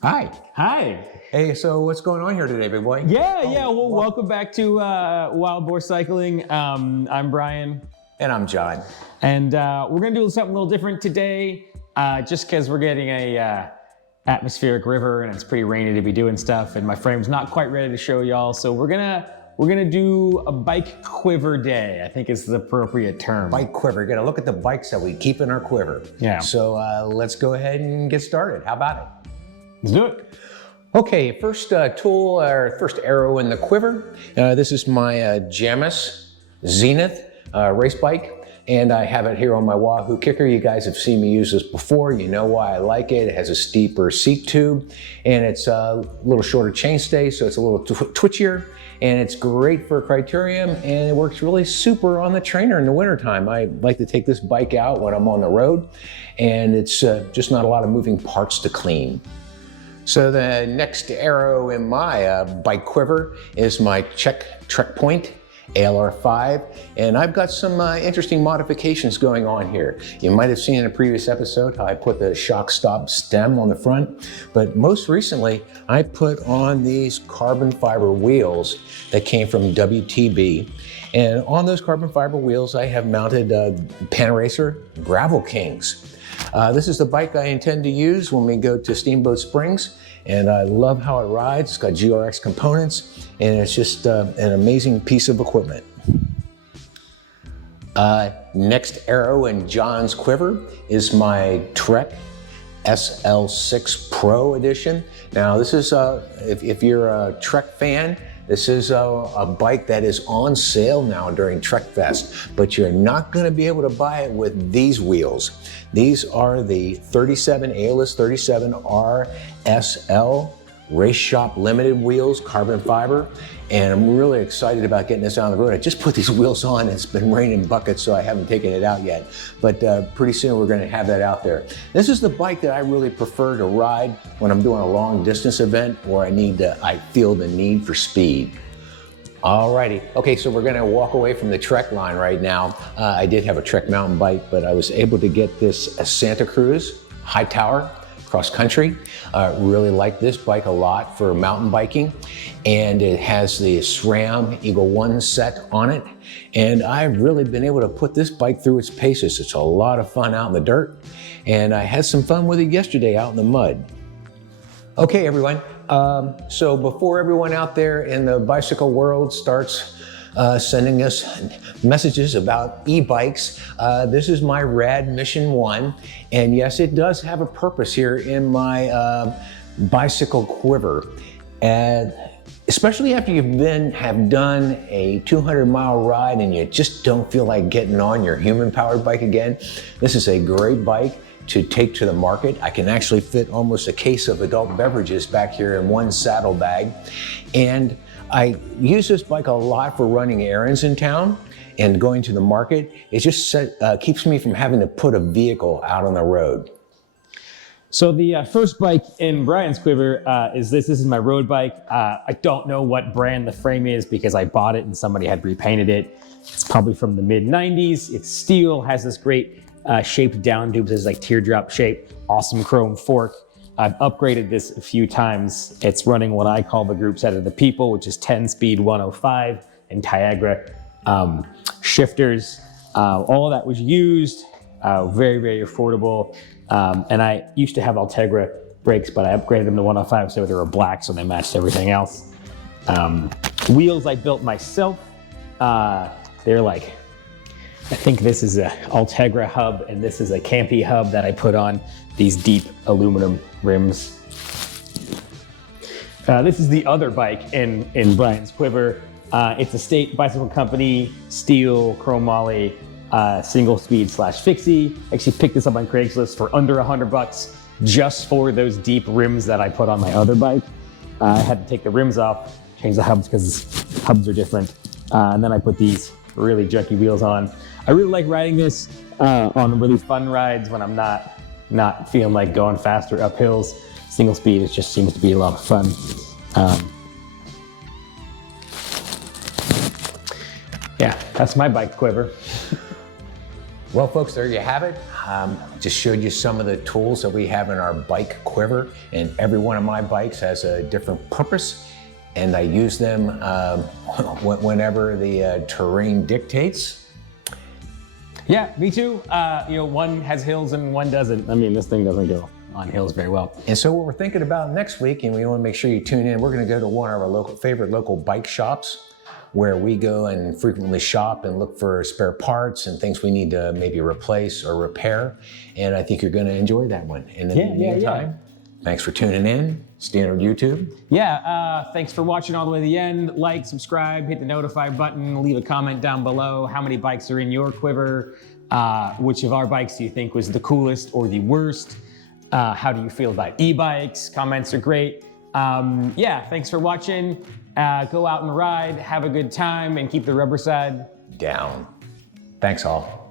Hi. Hi. Hey, so what's going on here today, big boy? Well, welcome back to Wild Boar Cycling. I'm Brian, And I'm John. and we're gonna do something a little different today, just because we're getting a atmospheric river and it's pretty rainy to be doing stuff, and my frame's not quite ready to show y'all. So we're gonna do a bike quiver day. I think is the appropriate term. Bike quiver. Gotta look at the bikes that we keep in our quiver. Yeah. So let's go ahead and get started. How about it? Let's do it. Okay, first tool, or first arrow in the quiver. This is my Jamis Zenith race bike. And I have it here on my Wahoo kicker. You guys have seen me use this before. You know why I like it. It has a steeper seat tube and it's a little shorter chainstay, so it's a little twitchier. And it's great for criterium and it works really super on the trainer in the wintertime. I like to take this bike out when I'm on the road and it's just not a lot of moving parts to clean. So the next arrow in my bike quiver is my Trek Point ALR5, and I've got some interesting modifications going on here. You might have seen in a previous episode how I put the shock stop stem on the front, but most recently I put on these carbon fiber wheels that came from WTB, and on those carbon fiber wheels I have mounted Panaracer Gravel Kings. This is the bike I intend to use when we go to Steamboat Springs, and I love how it rides. It's got GRX components, and it's just an amazing piece of equipment. Next arrow in John's quiver is my Trek SL6 Pro Edition. Now this is, if you're a Trek fan, this is a bike that is on sale now during Trek Fest, but you're not gonna be able to buy it with these wheels. These are the 37 AOLIS 37 RSL Race Shop Limited wheels, carbon fiber, and I'm really excited about getting this out on the road. I just put these wheels on, it's been raining buckets, so I haven't taken it out yet, but pretty soon we're gonna have that out there. This is the bike that I really prefer to ride when I'm doing a long distance event or I feel the need for speed. Alrighty, okay, so we're gonna walk away from the Trek line right now. I did have a Trek mountain bike, but I was able to get this Santa Cruz High Tower cross country. Really like this bike a lot for mountain biking, and it has the SRAM Eagle 1 set on it, and I've really been able to put this bike through its paces. It's a lot of fun out in the dirt, and I had some fun with it yesterday out in the mud. Okay, everyone, so before everyone out there in the bicycle world starts sending us messages about e-bikes, this is my Rad Mission 1, and yes, it does have a purpose here in my bicycle quiver. And especially after have done a 200-mile ride and you just don't feel like getting on your human-powered bike again, this is a great bike to take to the market. I can actually fit almost a case of adult beverages back here in one saddle bag. And I use this bike a lot for running errands in town and going to the market. It just keeps me from having to put a vehicle out on the road. So the first bike in Brian's quiver is this. This is my road bike. I don't know what brand the frame is because I bought it and somebody had repainted it. It's probably from the mid-90s. It's steel, has this great shaped down tube. This is like teardrop shape, awesome chrome fork. I've upgraded this a few times. It's running what I call the group set of the people, which is 10-speed 105 and Tiagra shifters. All of that was used, very, very affordable. And I used to have Ultegra brakes, but I upgraded them to 105, so they were black, so they matched everything else. Wheels I built myself. They're like, I think this is a Ultegra hub, and this is a Campy hub that I put on these deep aluminum rims. This is the other bike in Brian's quiver. It's a State Bicycle Company, steel, chromoly, single speed / fixie. Actually picked this up on Craigslist for under $100 just for those deep rims that I put on my other bike. I had to take the rims off, change the hubs because hubs are different. And then I put these really junky wheels on. I really like riding this on really fun rides when I'm not feeling like going faster up hills. Single speed, it just seems to be a lot of fun. Yeah, that's my bike quiver. Well, folks, there you have it. Just showed you some of the tools that we have in our bike quiver, and every one of my bikes has a different purpose, and I use them whenever the terrain dictates. Yeah, me too. One has hills and one doesn't. I mean, this thing doesn't go on hills very well. And so what we're thinking about next week, and we want to make sure you tune in, we're going to go to one of our favorite local bike shops where we go and frequently shop and look for spare parts and things we need to maybe replace or repair. And I think you're going to enjoy that one. And in the meantime, thanks for tuning in. Standard YouTube. Thanks for watching all the way to the end. Like, subscribe, hit the notify button, leave a comment down below. How many bikes are in your quiver? Which of our bikes do you think was the coolest or the worst? How do you feel about e-bikes? Comments are great. Thanks for watching. Go out and ride, have a good time, and keep the rubber side down. Thanks all.